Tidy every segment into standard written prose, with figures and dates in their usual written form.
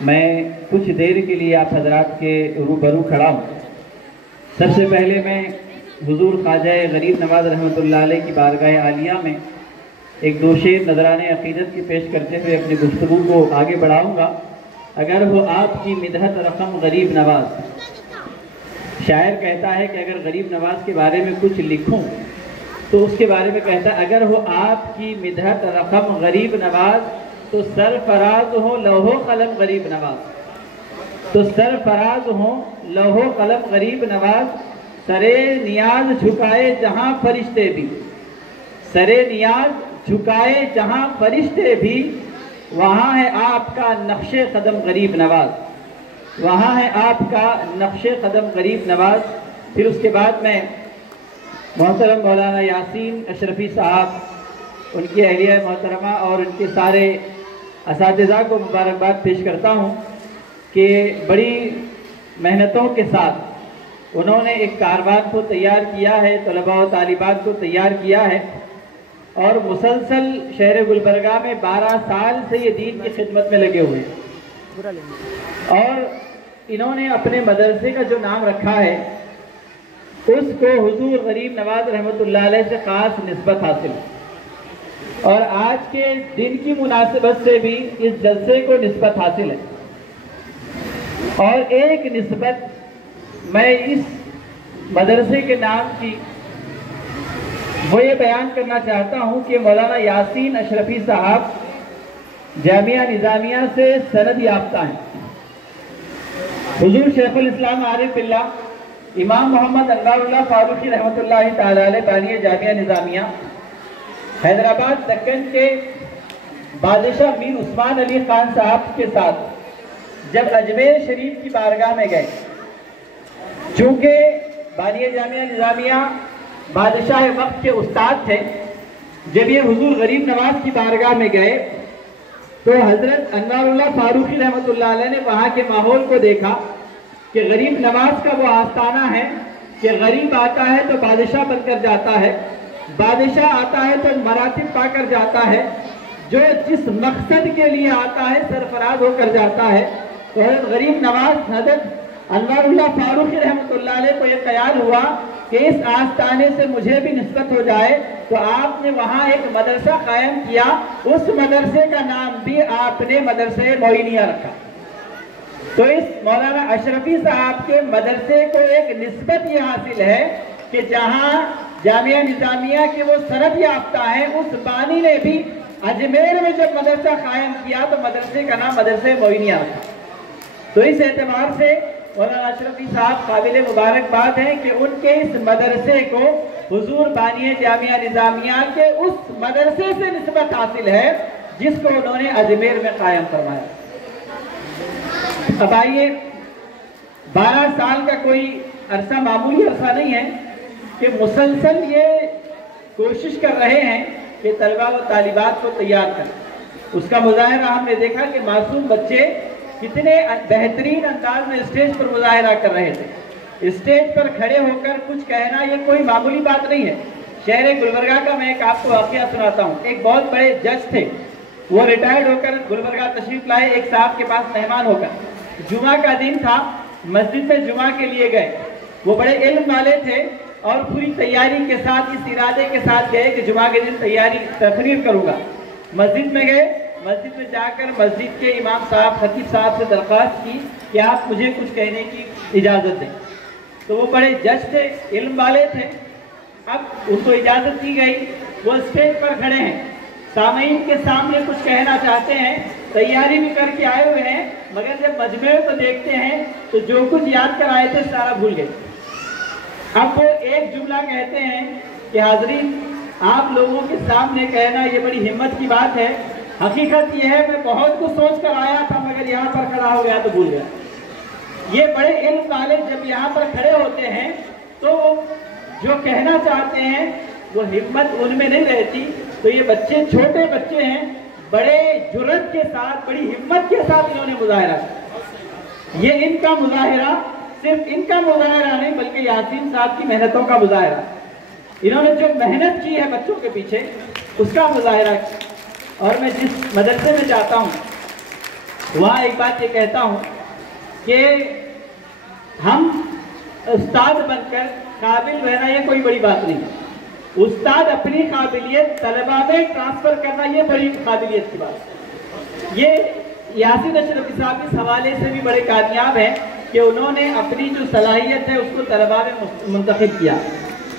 میں کچھ دیر کے لیے آپ حضرات کے روبرو کھڑا ہوں۔ سب سے پہلے میں حضور خواجہ غریب نواز رحمۃ اللہ علیہ کی بارگاہ عالیہ میں ایک دو شعر نذران عقیدت کی پیش کرتے ہوئے اپنی گفتگو کو آگے بڑھاؤں گا۔ اگر ہو آپ کی مدحت رقم غریب نواز، شاعر کہتا ہے کہ اگر غریب نواز کے بارے میں کچھ لکھوں تو اس کے بارے میں کہتا ہے اگر ہو آپ کی مدحت رقم غریب نواز تو سرفراز ہو لوح و قلم غریب نواز، تو سرفراز ہو لوح و قلم غریب نواز، سرے نیاز جھکائے جہاں فرشتے بھی، سرے نیاز جھکائے جہاں فرشتے بھی، وہاں ہے آپ کا نقش قدم غریب نواز، وہاں ہے آپ کا نقش قدم غریب نواز۔ پھر اس کے بعد میں محترم مولانا یاسین اشرفی صاحب، ان کی اہلیہ محترمہ اور ان کے سارے اساتذہ کو مبارکباد پیش کرتا ہوں کہ بڑی محنتوں کے ساتھ انہوں نے ایک کاروان کو تیار کیا ہے، طلباء و طالبات کو تیار کیا ہے، اور مسلسل شہر گلبرگہ میں 12 سال سے یہ دین کی خدمت میں لگے ہوئے ہیں، اور انہوں نے اپنے مدرسے کا جو نام رکھا ہے اس کو حضور غریب نواز رحمۃ اللہ علیہ سے خاص نسبت حاصل ہے، اور آج کے دن کی مناسبت سے بھی اس جلسے کو نسبت حاصل ہے۔ اور ایک نسبت میں اس مدرسے کے نام کی وہ یہ بیان کرنا چاہتا ہوں کہ مولانا یاسین اشرفی صاحب جامعہ نظامیہ سے سند یافتہ ہیں۔ حضور شیخ الاسلام عارف باللہ امام محمد انوار اللہ فاروقی رحمۃ اللہ تعالی علیہ بانی جامعہ نظامیہ حیدرآباد دکن کے بادشاہ میر عثمان علی خان صاحب کے ساتھ جب اجمیر شریف کی بارگاہ میں گئے، چونکہ بانی جامعہ نظامیہ بادشاہ وقت کے استاد تھے، جب یہ حضور غریب نواز کی بارگاہ میں گئے تو حضرت انوار اللہ فاروقی رحمۃ اللہ علیہ نے وہاں کے ماحول کو دیکھا کہ غریب نواز کا وہ آستانہ ہے کہ غریب آتا ہے تو بادشاہ بن کر جاتا ہے، بادشاہ آتا ہے تو مراتب پا کر جاتا ہے، جو جس مقصد کے لیے آتا ہے سرفراز ہو کر جاتا ہے۔ تو حضرت غریب نواز حضرت انوار اللہ فاروقی رحمۃ اللہ علیہ کو یہ خیال ہوا کہ اس آستانے سے مجھے بھی نسبت ہو جائے، تو آپ نے وہاں ایک مدرسہ قائم کیا، اس مدرسے کا نام بھی آپ نے مدرسہ معینیہ رکھا۔ تو اس مولانا اشرفی صاحب کے مدرسے کو ایک نسبت یہ حاصل ہے کہ جہاں جامعہ نظامیہ کے وہ سند یافتہ ہیں، اس بانی نے بھی اجمیر میں جب مدرسہ قائم کیا تو مدرسے کا نام مدرسہ معینیہ رکھا۔ تو اس اعتبار سے مولانا اشرفی صاحب قابل مبارکباد ہیں کہ ان کے اس مدرسے کو حضور بانی جامعہ نظامیہ کے اس مدرسے سے نسبت حاصل ہے جس کو انہوں نے اجمیر میں قائم فرمایا۔ اب آئیے، 12 سال کا کوئی عرصہ معمولی عرصہ نہیں ہے کہ مسلسل یہ کوشش کر رہے ہیں کہ طلباء و طالبات کو تیار کریں۔ اس کا مظاہرہ ہم نے دیکھا کہ معصوم بچے کتنے بہترین انداز میں اسٹیج پر مظاہرہ کر رہے تھے۔ اسٹیج پر کھڑے ہو کر کچھ کہنا یہ کوئی معمولی بات نہیں ہے۔ شہر گلبرگہ کا میں ایک آپ کو واقعہ سناتا ہوں۔ ایک بہت بڑے جج تھے، وہ ریٹائرڈ ہو کر گلبرگہ تشریف لائے ایک صاحب کے پاس مہمان ہو کر۔ جمعہ کا دن تھا، مسجد میں جمعہ کے لیے گئے۔ وہ بڑے علم والے تھے اور پوری تیاری کے ساتھ اس ارادے کے ساتھ گئے کہ جمعہ کے دن تقریر کروں گا۔ مسجد میں گئے، مسجد میں جا کر مسجد کے امام صاحب خطیب صاحب سے درخواست کی کہ آپ مجھے کچھ کہنے کی اجازت دیں۔ تو وہ بڑے جج تھے، علم والے تھے، اب ان کو اجازت دی گئی۔ وہ اسٹیج پر کھڑے ہیں، سامعین کے سامنے کچھ کہنا چاہتے ہیں، تیاری بھی کر کے آئے ہوئے ہیں، مگر جب مجمع کو دیکھتے ہیں تو جو کچھ یاد کر آئے تھے سارا بھول گئے۔ اب وہ ایک جملہ کہتے ہیں کہ حاضرین، آپ لوگوں کے سامنے کہنا یہ بڑی ہمت کی بات ہے، حقیقت یہ ہے میں بہت کچھ سوچ کر آیا تھا مگر یہاں پر کھڑا ہو گیا تو بھول گیا۔ یہ بڑے علم والے جب یہاں پر کھڑے ہوتے ہیں تو جو کہنا چاہتے ہیں وہ ہمت ان میں نہیں رہتی، تو یہ بچے چھوٹے بچے ہیں، بڑے جرأت کے ساتھ بڑی ہمت کے ساتھ انہوں نے مظاہرہ کیا۔ یہ ان کا مظاہرہ صرف ان کا مظاہرہ نہیں بلکہ یاسین صاحب کی محنتوں کا مظاہرہ، انہوں نے جو محنت کی ہے بچوں کے پیچھے اس کا مظاہرہ کیا۔ اور میں جس مدرسے میں جاتا ہوں वहाँ एक बात ये कहता हूँ कि हम उस्ताद बनकर काबिल रहना ये कोई बड़ी बात नहीं है। उस्ताद अपनी काबिलियत तलबा में ट्रांसफर करना ये बड़ी काबिलियत की बात है। ये यासीन अशरफी साहब इस हवाले से भी बड़े कामयाब हैं कि उन्होंने अपनी जो सलाहियत है उसको तलबा में मुंतखब किया।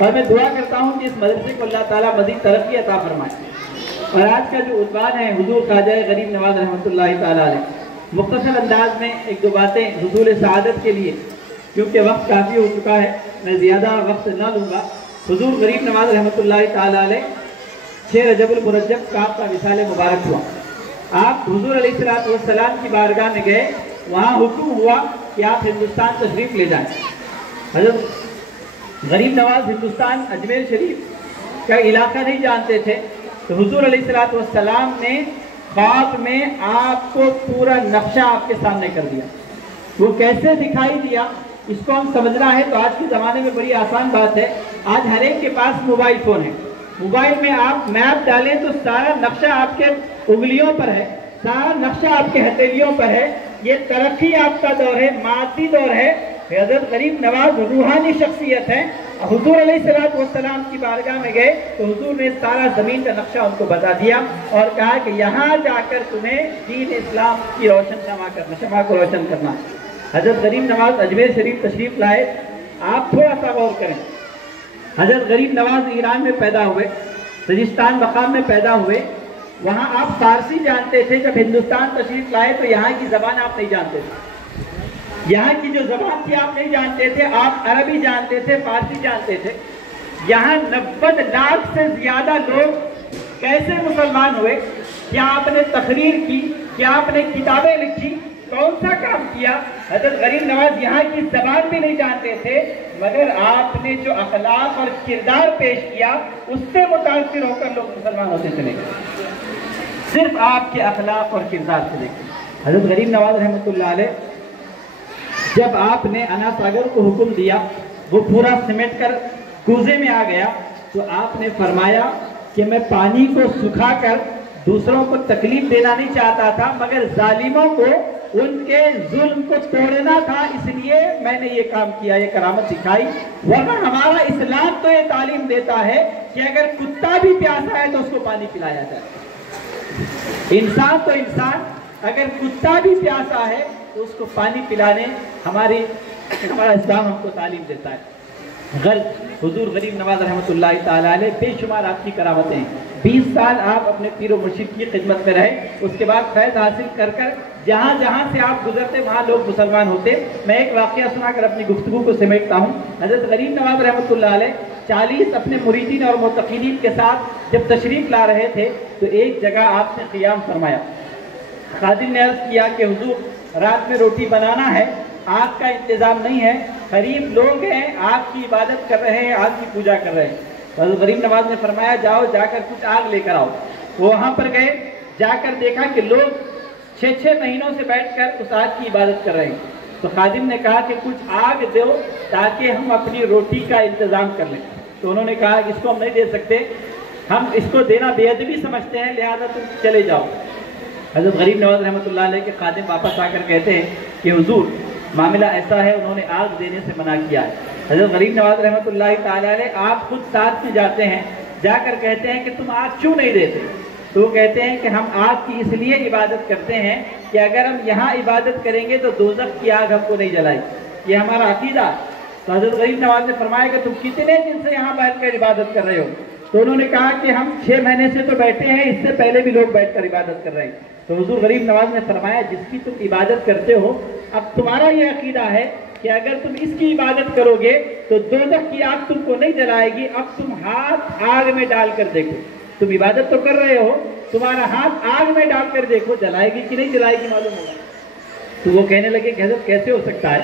और मैं दुआ करता हूँ कि इस मदरसे को अल्लाह ताला मज़ीद तरक्की अता फरमाए। और आज का जो उन्वान है हुजूर ख्वाजा गरीब नवाज रहमतुल्लाहि ताला अलैह, मुख्तसर अंदाज में एक दो बातें हुसूल सआदत के लिए, क्योंकि वक्त काफ़ी हो चुका है, मैं ज़्यादा वक्त ना लूँगा। हुजूर गरीब नवाज रहमतुल्लाहि ताला अलैह 6 रजबुल मुरज्जब का आपका विसाल मुबारक हुआ। आप हुजूर अलैहिस्सलातु वस्सलाम की बारगाह में गए, वहाँ हुक्म हुआ कि आप हिंदुस्तान तशरीफ़ ले जाएं। हज़रत गरीब नवाज हिंदुस्तान अजमेर शरीफ का इलाका नहीं जानते थे, तो हुजूर अलैहिस्सलातु वस्सलाम ने ख्वाब में आपको पूरा नक्शा आपके सामने कर दिया। वो कैसे दिखाई दिया इसको हम समझना है तो आज के ज़माने में बड़ी आसान बात है। आज हर एक के पास मोबाइल फ़ोन है, मोबाइल में आप मैप डालें तो सारा नक्शा आपके उंगलियों पर है, सारा नक्शा आपके हथेलियों पर है। ये तरक्की आपका दौर है, मादी दौर है। हज़रत गरीब नवाज रूहानी शख्सियत है। हुजूर अलैहिस्सलातु वस्सलाम की बारगाह में गए तो हुजूर ने सारा ज़मीन का नक्शा उनको बता दिया और कहा कि यहाँ जाकर तुम्हें दीन इस्लाम की शमा को रोशन करना। हज़रत गरीब नवाज अजमेर शरीफ तशरीफ़ लाए। आप थोड़ा सा गौर करें, हज़रत गरीब नवाज ईरान में पैदा हुए, सजिस्तान मकाम में पैदा हुए। वहाँ आप फारसी जानते थे, जब हिंदुस्तान तशरीफ़ लाए तो यहाँ की ज़बान आप नहीं जानते थे। यहाँ की जो ज़बान थी आप नहीं जानते थे, आप अरबी जानते थे, फारसी जानते थे। यहाँ 90 लाख से ज़्यादा लोग कैसे मुसलमान हुए? क्या आपने तकरीर की, क्या आपने किताबें लिखी, कौन सा काम किया? हज़रत गरीब नवाज यहाँ की ज़बान भी नहीं जानते थे, मगर आपने जो अखलाक और किरदार पेश किया उससे मुतासिर होकर लोग मुसलमान होते चले गए, सिर्फ आपके अखलाक और किरदार से लेकर। हज़रत गरीब नवाज रहमतुल्लाह अलैह जब आपने अना सागर को हुक्म दिया, वो पूरा सिमट कर कूजे में आ गया, तो आपने फरमाया कि मैं पानी को सुखाकर दूसरों को तकलीफ देना नहीं चाहता था, मगर जालिमों को उनके जुल्म को तोड़ना था, इसलिए मैंने ये काम किया, ये करामत दिखाई। वरना हमारा इस्लाम तो ये तालीम देता है कि अगर कुत्ता भी प्यासा है तो उसको पानी पिलाया जाए। इंसान तो इंसान, अगर कुत्ता भी प्यासा है तो उसको पानी पिलाने हमारा इस्लाम हमको तालीम देता है। हुजूर गरीब नवाज रहमतुल्लाहि ताला अलैह बेशुमार आपकी करामतें हैं। 20 साल आप अपने पीर और मुर्शिद की खिदमत में रहे, उसके बाद फैज़ हासिल कर कर जहाँ जहाँ से आप गुजरते वहाँ लोग मुसलमान होते। मैं एक वाक़या सुनाकर अपनी गुफ्तगू को समेटता हूँ। हज़रत गरीब नवाज रहमतुल्लाह अलैह 40 अपने मुरीदीन और मुतक़ीदीन के साथ जब तशरीफ़ ला रहे थे तो एक जगह आपने क़ियाम फरमाया। खादिम ने अर्ज़ किया कि हुजूर रात में रोटी बनाना है, आग का इंतज़ाम नहीं है, गरीब लोग हैं, आग की इबादत कर रहे हैं, आग की पूजा कर रहे हैं। तो गरीब नवाज ने फरमाया जाओ जाकर कुछ आग लेकर आओ। वो वहाँ पर गए, जाकर देखा कि लोग 6-6 महीनों से बैठकर उस आग की इबादत कर रहे हैं। तो खादिम ने कहा कि कुछ आग दो ताकि हम अपनी रोटी का इंतज़ाम कर लें। तो उन्होंने कहा कि इसको हम नहीं दे सकते, हम इसको देना बेअदबी समझते हैं, लिहाजा तुम चले जाओ। हज़रत गरीब नवाज रहमतुल्लाह अलैह के खादिम वापस आकर कहते हैं कि हुजूर मामला ऐसा है, उन्होंने आग देने से मना किया है। हज़रत गरीब नवाज रहमतुल्लाह ताला अलैह आप खुद साथ में जाते हैं, जाकर कहते हैं कि तुम आग क्यों नहीं देते? तो वो कहते हैं कि हम आग की इसलिए इबादत करते हैं कि अगर हम यहाँ इबादत करेंगे तो दोज़ख की आग हमको नहीं जलाएगी, ये हमारा अकीदा। तो हज़रत गरीब नवाज ने फरमाया कि तुम कितने दिन से यहाँ बैठकर इबादत कर रहे हो? तो उन्होंने कहा कि हम 6 महीने से तो बैठे हैं, इससे पहले भी लोग बैठकर इबादत कर रहे हैं। तो हुजूर गरीब नवाज ने फरमाया जिसकी तुम इबादत करते हो, अब तुम्हारा ये अकीदा है कि अगर तुम इसकी इबादत करोगे तो दोज़ख की आग तुमको नहीं जलाएगी। अब तुम हाथ आग में डालकर देखो, तुम इबादत तो कर रहे हो, तुम्हारा हाथ आग में डालकर देखो, जलाएगी कि नहीं जलाएगी मालूम होगा। तो वो कहने लगे कि हज़रत कैसे हो सकता है,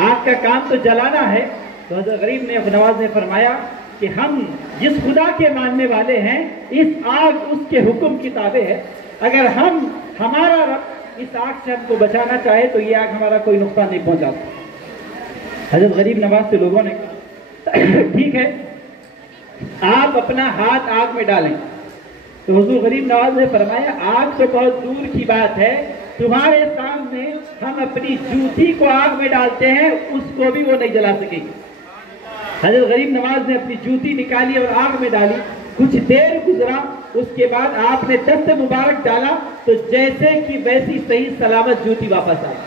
आग का काम तो जलाना है। तो हज़रत गरीब नवाज ने फरमाया कि हम जिस खुदा के मानने वाले हैं, इस आग उसके हुक्म की ताबे है। अगर हमारा रब इस आग से हमको बचाना चाहे तो ये आग हमारा कोई नुकसान नहीं पहुंचाता। हज़रत गरीब नवाज से लोगों ने कहा ठीक है, आप अपना हाथ आग में डालें। तो हुजूर गरीब नवाज ने फरमाया आग तो बहुत दूर की बात है, तुम्हारे सामने हम अपनी जूती को आग में डालते हैं, उसको भी वो नहीं जला सकेगी। हजरत गरीब नवाज ने अपनी जूती निकाली और आग में डाली। कुछ देर गुजरा, उसके बाद आपने दस्त मुबारक डाला तो जैसे कि वैसी सही सलामत जूती वापस आई।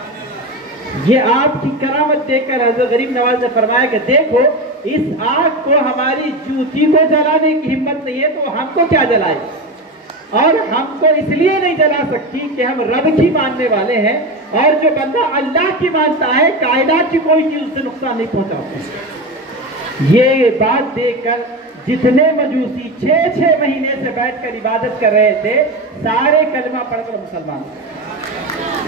ये आपकी करामत देखकर हजरत गरीब नवाज ने फरमाया कि देखो, इस आग को हमारी जूती को जलाने की हिम्मत नहीं है तो हमको क्या जलाए। और हमको इसलिए नहीं जला सकती कि हम रब की मानने वाले हैं, और जो बंदा अल्लाह की मानता है कायनात की कोई चीज उससे नुकसान नहीं पहुंचा। ये बात देखकर जितने मजूसी 6 महीने से बैठकर इबादत कर रहे थे, सारे कलमा पढ़कर मुसलमान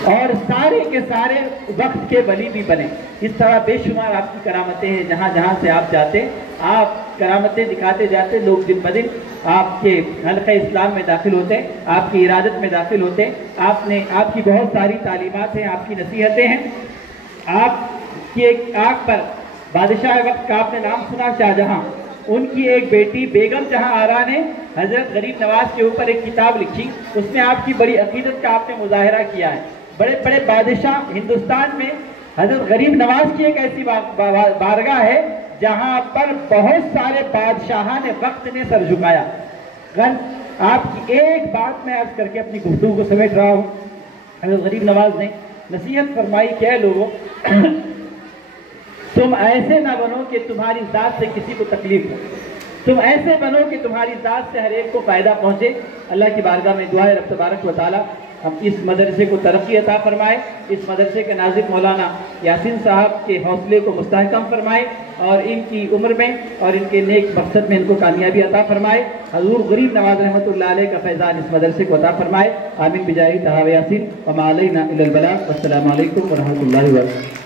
और सारे के सारे वक्त के वली भी बने। इस तरह बेशुमार आपकी करामतें हैं, जहाँ जहाँ से आप जाते आप करामतें दिखाते जाते, लोग दिन ब दिन आपके हल्क़े इस्लाम में दाखिल होते, आपकी इरादत में दाखिल होते। आपकी बहुत सारी तालीमात हैं, आपकी नसीहतें हैं। आपकी एक आँख पर बादशाह वक्त का आपने नाम सुना, शाहजहां, उनकी एक बेटी बेगम जहां आरा ने हजरत गरीब नवाज के ऊपर एक किताब लिखी, उसमें आपकी बड़ी अकीदत का आपने मुजाहरा किया है। बड़े बड़े बादशाह हिंदुस्तान में हजरत गरीब नवाज की एक ऐसी बारगाह है जहां पर बहुत सारे बादशाह ने वक्त ने सर झुकाया। आपकी एक बात मैं अर्ज करके अपनी गुफ्तगू को समेट रहा हूँ। हजरत गरीब नवाज ने नसीहत फरमाई, क्या लोगों तुम ऐसे ना बनो कि तुम्हारी जात से किसी को तकलीफ हो, तुम ऐसे बनो कि तुम्हारी जात से हर एक को फायदा पहुंचे। अल्लाह की बारगाह में दुआ है रब तबारक व तआला हम इस मदरसे को तरक्की अता फरमाए, इस मदरसे के नाज़िम मौलाना यासीन साहब के हौसले को मुस्तहकम फरमाए और इनकी उम्र में और इनके नेक मकसद में इनको कामयाबी अता फरमाए। हजूर गरीब नवाज रहमतुल्लाह अलैह का फैज़ान इस मदरसे को अता फरमाए। आमीन बिजाही तहावे यासीन व मा अलैना इल्लल बलाग। अस्सलामु अलैकुम व रहमतुल्लाहि व बरकातहू।